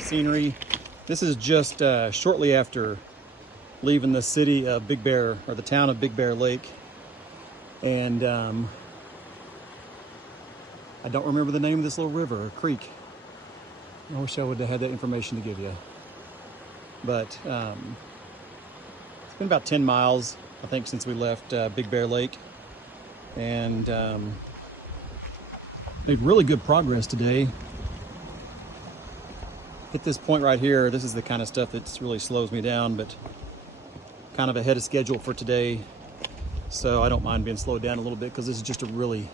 Scenery. This is just shortly after leaving the city of Big Bear, or the town of Big Bear Lake, and I don't remember the name of this little river or creek. I wish I would have had that information to give you, but it's been about 10 miles I think since we left Big Bear Lake, and made really good progress today. At this point right here, this is the kind of stuff that really slows me down, but kind of ahead of schedule for today, so I don't mind being slowed down a little bit because this is just a really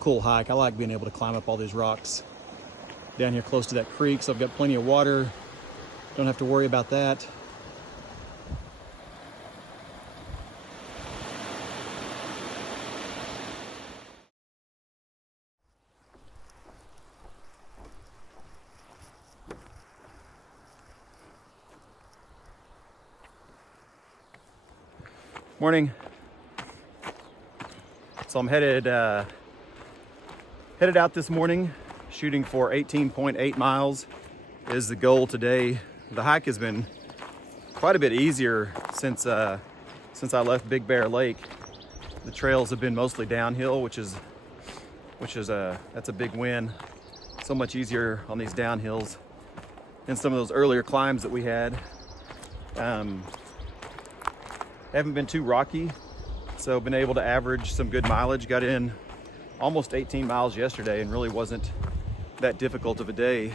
cool hike. I like being able to climb up all these rocks down here close to that creek, so I've got plenty of water, don't have to worry about that. Morning. So I'm headed out this morning, shooting for 18.8 miles is the goal today. The hike has been quite a bit easier since I left Big Bear Lake. The trails have been mostly downhill, which is that's a big win. So much easier on these downhills than some of those earlier climbs that we had. Haven't been too rocky, so been able to average some good mileage. Got in almost 18 miles yesterday and really wasn't that difficult of a day.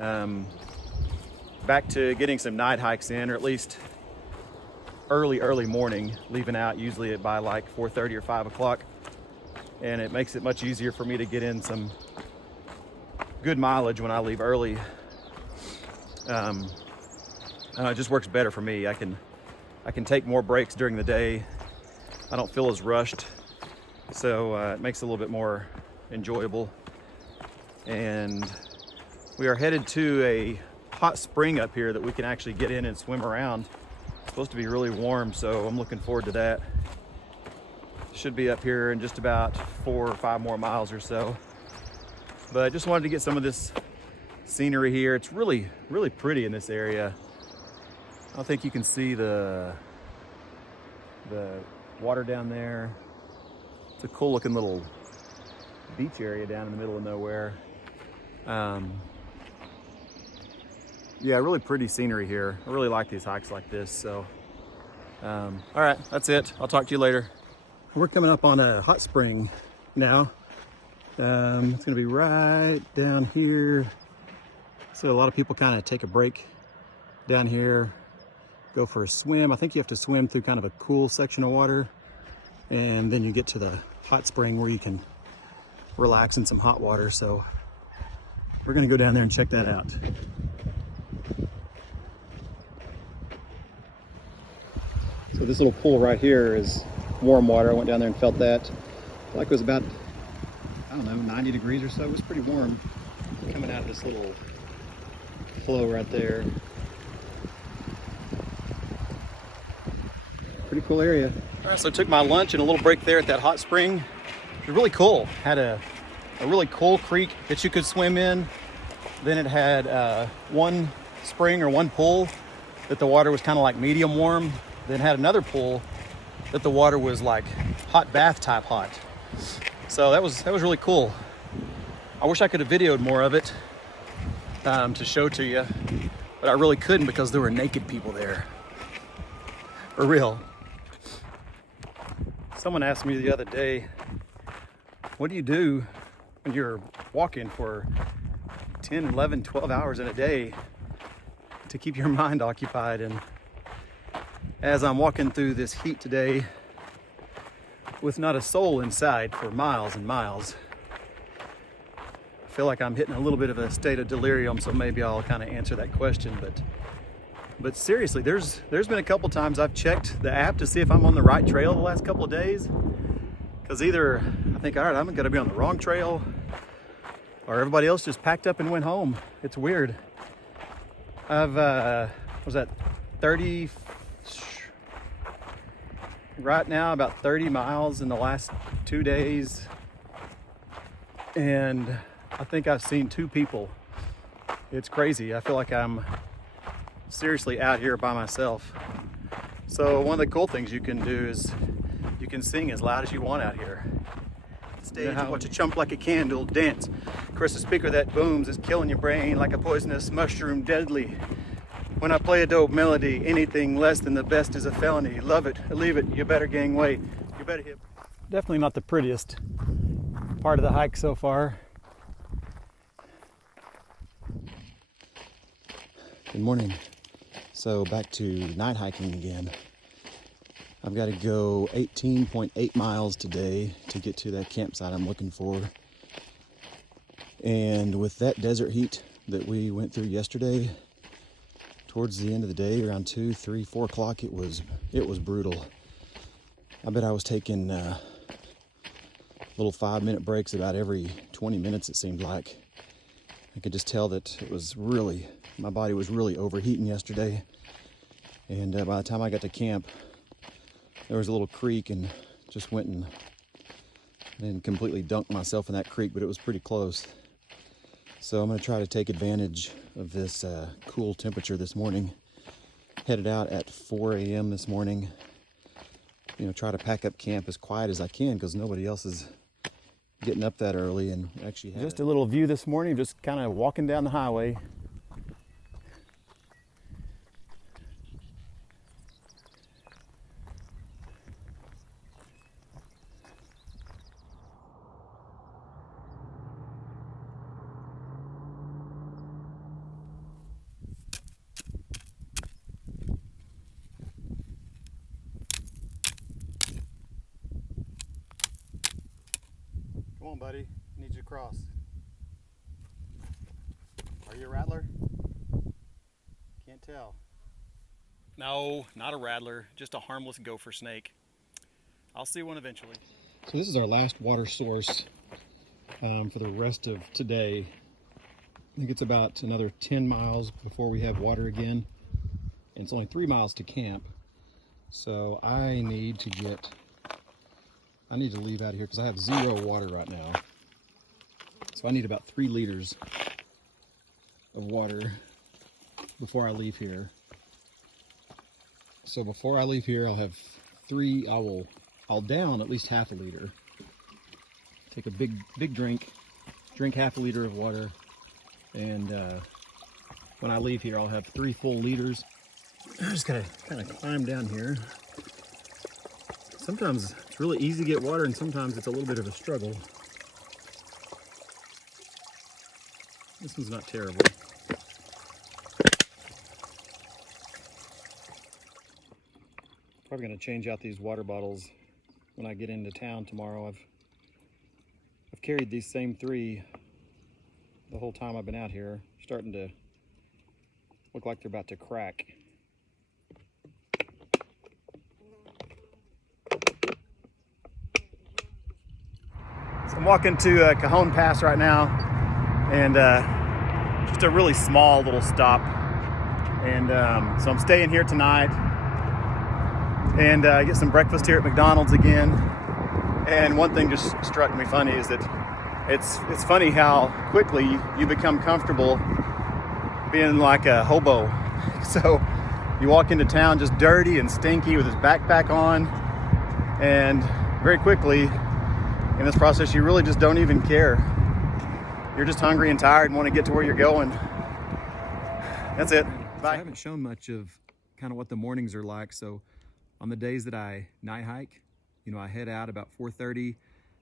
Back to getting some night hikes in, or at least early morning, leaving out usually by like 4:30 or 5 o'clock, and it makes it much easier for me to get in some good mileage when I leave early. It just works better for me. I can take more breaks during the day. I don't feel as rushed, so it makes it a little bit more enjoyable. And we are headed to a hot spring up here that we can actually get in and swim around. It's supposed to be really warm, so I'm looking forward to that. Should be up here in just about 4 or 5 more miles or so. But I just wanted to get some of this scenery here. It's really pretty in this area. I think you can see the water down there. It's a cool looking little beach area down in the middle of nowhere. Yeah, really pretty scenery here. I really like these hikes like this. So, all right, that's it. I'll talk to you later. We're coming up on a hot spring now. It's gonna be right down here. So a lot of people kind of take a break down here, go for a swim. I think you have to swim through kind of a cool section of water, and then you get to the hot spring where you can relax in some hot water. So we're gonna go down there and check that out. So this little pool right here is warm water. I went down there and felt that. Like it was about, I don't know, 90 degrees or so. It was pretty warm coming out of this little flow right there. Pretty cool area. All right, so I took my lunch and a little break there at that hot spring. It was really cool. Had a really cool creek that you could swim in. Then it had one spring or one pool that the water was kind of like medium warm. Then had another pool that the water was like hot bath type hot. So that was really cool. I wish I could have videoed more of it, to show to you, but I really couldn't because there were naked people there. For real. Someone asked me the other day, what do you do when you're walking for 10, 11, 12 hours in a day to keep your mind occupied? And as I'm walking through this heat today with not a soul inside for miles and miles, I feel like I'm hitting a little bit of a state of delirium, so maybe I'll kind of answer that question. But seriously, there's been a couple times I've checked the app to see if I'm on the right trail the last couple of days, because either I think, all right, I'm gonna be on the wrong trail, or everybody else just packed up and went home. It's weird. I've was at 30 right now, about 30 miles in the last 2 days, and I think I've seen 2 people. It's crazy. I feel like I'm seriously out here by myself. So one of the cool things you can do is you can sing as loud as you want out here. Stage and watch a chump like a candle dance. Chris, a speaker that booms is killing your brain like a poisonous mushroom, deadly. When I play a dope melody, anything less than the best is a felony. Love it or leave it, you better gain weight. You better hit. Definitely not the prettiest part of the hike so far. Good morning. So back to night hiking again. I've got to go 18.8 miles today to get to that campsite I'm looking for. And with that desert heat that we went through yesterday, towards the end of the day, around 2, 3, 4 o'clock, it was brutal. I bet I was taking little 5-minute breaks about every 20 minutes, it seemed like. I could just tell that it was really, my body was really overheating yesterday. And by the time I got to camp, there was a little creek, and just went and didn't completely dunk myself in that creek, but it was pretty close. So I'm going to try to take advantage of this cool temperature this morning. Headed out at 4 a.m. this morning. You know, try to pack up camp as quiet as I can because nobody else is getting up that early. And actually just a little view this morning, just kind of walking down the highway. Come on, buddy. I need you to cross. Are you a rattler? Can't tell. No, not a rattler. Just a harmless gopher snake. I'll see one eventually. So this is our last water source for the rest of today. I think it's about another 10 miles before we have water again. And it's only 3 miles to camp. So I need to leave out of here because I have 0 water right now. So I need about 3 liters of water before I leave here. So before I leave here, I'll have 3, I'll down at least half a liter. Take a big drink half a liter of water, and when I leave here, I'll have 3 full liters. I just gotta kind of climb down here. Sometimes it's really easy to get water, and sometimes it's a little bit of a struggle. This one's not terrible. Probably gonna change out these water bottles when I get into town tomorrow. I've carried these same 3 the whole time I've been out here. Starting to look like they're about to crack. So I'm walking to Cajon Pass right now, and just a really small little stop. And so I'm staying here tonight, and get some breakfast here at McDonald's again. And one thing just struck me funny is that it's funny how quickly you become comfortable being like a hobo. So you walk into town just dirty and stinky with his backpack on, and very quickly in this process you really just don't even care. You're just hungry and tired and want to get to where you're going. That's it. Bye. I haven't shown much of kind of what the mornings are like. So on the days that I night hike, you know, I head out about 4:30.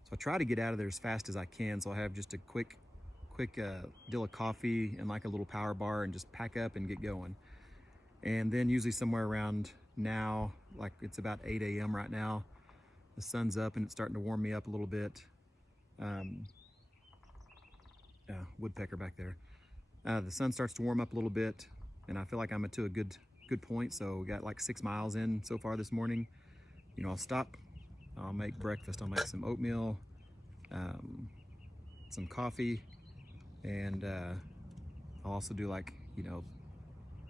So I try to get out of there as fast as I can. So I have just a quick deal of coffee and like a little power bar and just pack up and get going. And then usually somewhere around now, like it's about 8 a.m. right now, the sun's up and it's starting to warm me up a little bit. Woodpecker back there. The sun starts to warm up a little bit and I feel like I'm to a good point. So we got like 6 miles in so far this morning. You know, I'll stop, I'll make breakfast. I'll make some oatmeal, some coffee, and I'll also do like, you know,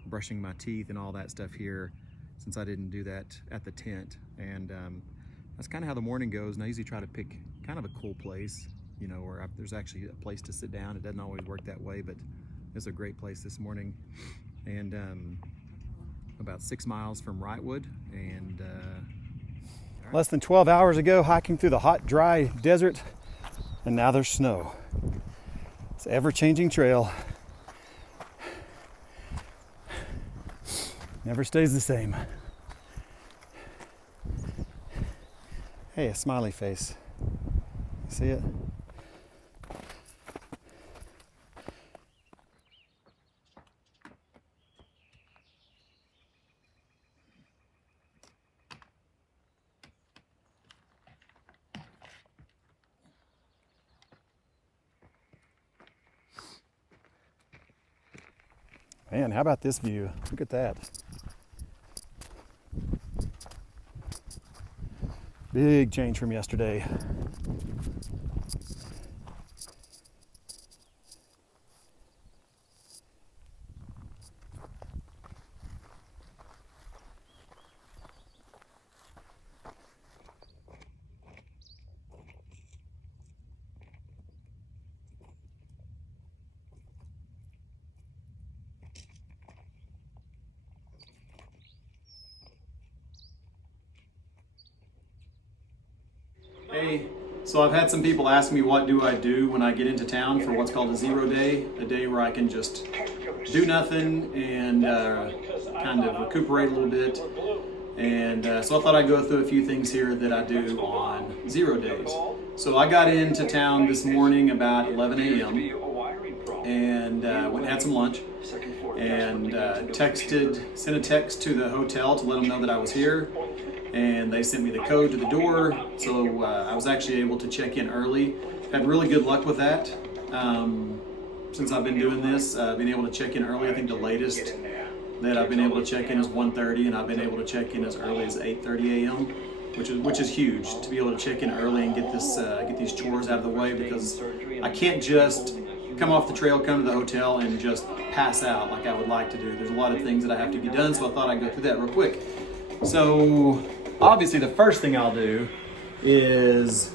brushing my teeth and all that stuff here since I didn't do that at the tent. And that's kind of how the morning goes. And I usually try to pick kind of a cool place, you know, where there's actually a place to sit down. It doesn't always work that way, but it's a great place this morning. And about 6 miles from Wrightwood, and less than 12 hours ago, hiking through the hot, dry desert, and now there's snow. It's an ever-changing trail. Never stays the same. Hey, a smiley face. See it? Man, how about this view? Look at that. Big change from yesterday. Hey, so I've had some people ask me what do I do when I get into town for what's called a 0 day, a day where I can just do nothing and kind of recuperate a little bit. And so I thought I'd go through a few things here that I do on 0 days. So I got into town this morning about 11 a.m. and went and had some lunch and sent a text to the hotel to let them know that I was here. And they sent me the code to the door, so I was actually able to check in early. Had really good luck with that. Since I've been doing this, I've been able to check in early. I think the latest that I've been able to check in is 1:30, and I've been able to check in as early as 8:30 a.m., which is huge to be able to check in early and get these chores out of the way, because I can't just come off the trail, come to the hotel, and just pass out like I would like to do. There's a lot of things that I have to get done, so I thought I'd go through that real quick. So obviously the first thing I'll do is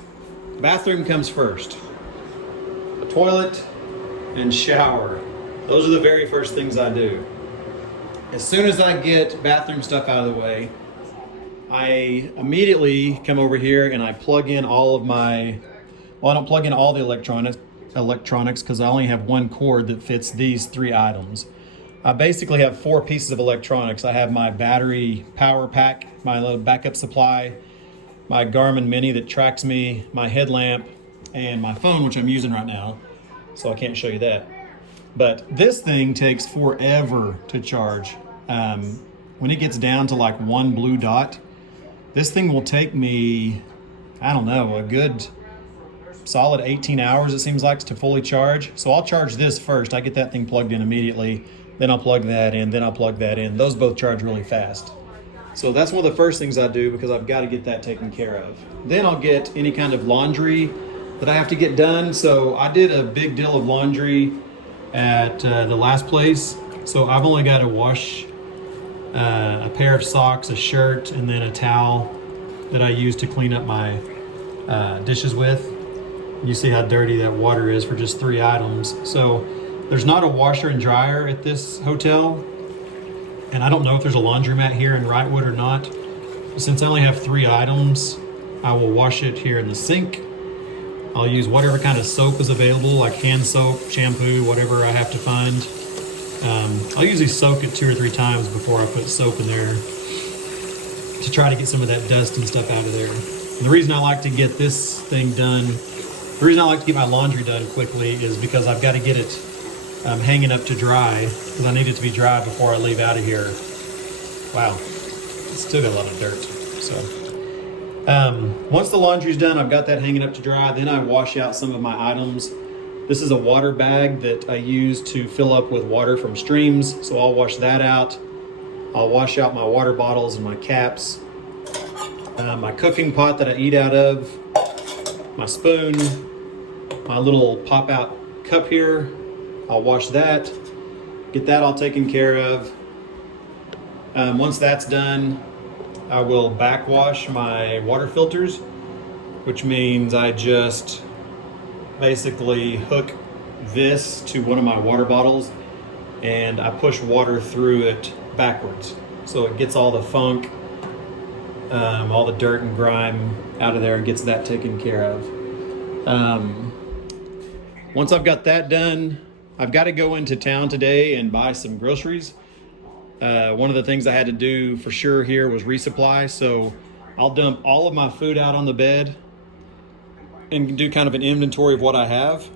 bathroom comes first. Toilet and shower. Those are the very first things I do. As soon as I get bathroom stuff out of the way, I immediately come over here and I plug in all of my, well, I don't plug in all the electronics because I only have one cord that fits these 3 items. I basically have 4 pieces of electronics. I have my battery power pack, my little backup supply, my Garmin Mini that tracks me, my headlamp, and my phone, which I'm using right now, so I can't show you that. But this thing takes forever to charge. When it gets down to like 1 blue dot, this thing will take me, I don't know, a good solid 18 hours it seems like to fully charge. So I'll charge this first. I get that thing plugged in immediately. Then I'll plug that in, then I'll plug that in. Those both charge really fast. So that's one of the first things I do because I've got to get that taken care of. Then I'll get any kind of laundry that I have to get done. So I did a big deal of laundry at the last place. So I've only got to wash a pair of socks, a shirt, and then a towel that I use to clean up my dishes with. You see how dirty that water is for just 3 items. So there's not a washer and dryer at this hotel, and I don't know if there's a laundromat here in Wrightwood or not. Since I only have 3 items, I will wash it here in the sink. I'll use whatever kind of soap is available, like hand soap, shampoo, whatever I have to find. I'll usually soak it 2 or 3 times before I put soap in there to try to get some of that dust and stuff out of there. And the reason I like to get this thing done, the reason I like to get my laundry done quickly is because I've got to get it hanging up to dry, because I need it to be dry before I leave out of here. Wow, it's still got a lot of dirt. So once the laundry's done, I've got that hanging up to dry. Then I wash out some of my items. This is a water bag that I use to fill up with water from streams, so I'll wash that out. I'll wash out my water bottles and my caps. My cooking pot that I eat out of, my spoon, my little pop-out cup here. I'll wash that, get that all taken care of. Once that's done, I will backwash my water filters, which means I just basically hook this to one of my water bottles and I push water through it backwards. So it gets all the funk, all the dirt and grime out of there and gets that taken care of. Once I've got that done, I've got to go into town today and buy some groceries. One of the things I had to do for sure here was resupply, so I'll dump all of my food out on the bed and do kind of an inventory of what I have.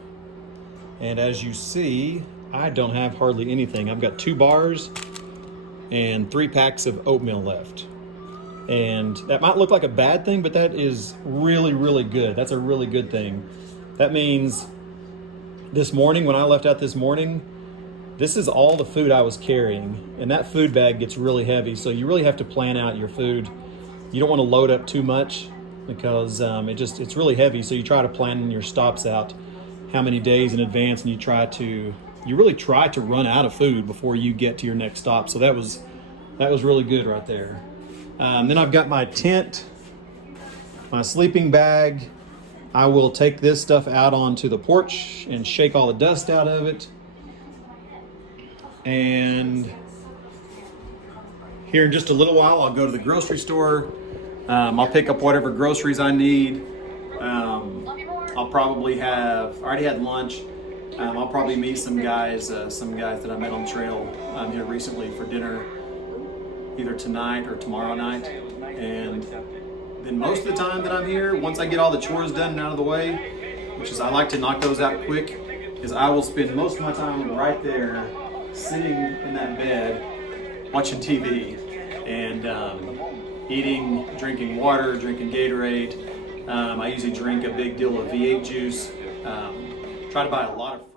And as you see, I don't have hardly anything. I've got 2 bars and 3 packs of oatmeal left. And that might look like a bad thing, but that is really, really good. That's a really good thing. That means this morning, when I left out this morning, this is all the food I was carrying, and that food bag gets really heavy, so you really have to plan out your food. You don't want to load up too much because it's really heavy, so you try to plan your stops out how many days in advance, and you really try to run out of food before you get to your next stop. So that was really good right there. Then I've got my tent, my sleeping bag. I will take this stuff out onto the porch and shake all the dust out of it. And here in just a little while, I'll go to the grocery store. I'll pick up whatever groceries I need. I'll probably I already had lunch. I'll probably meet some guys that I met on the trail here recently for dinner, either tonight or tomorrow night. And then most of the time that I'm here, once I get all the chores done and out of the way, which is I like to knock those out quick, is I will spend most of my time right there, sitting in that bed, watching TV, and eating, drinking water, drinking Gatorade. I usually drink a big deal of V8 juice. Try to buy a lot of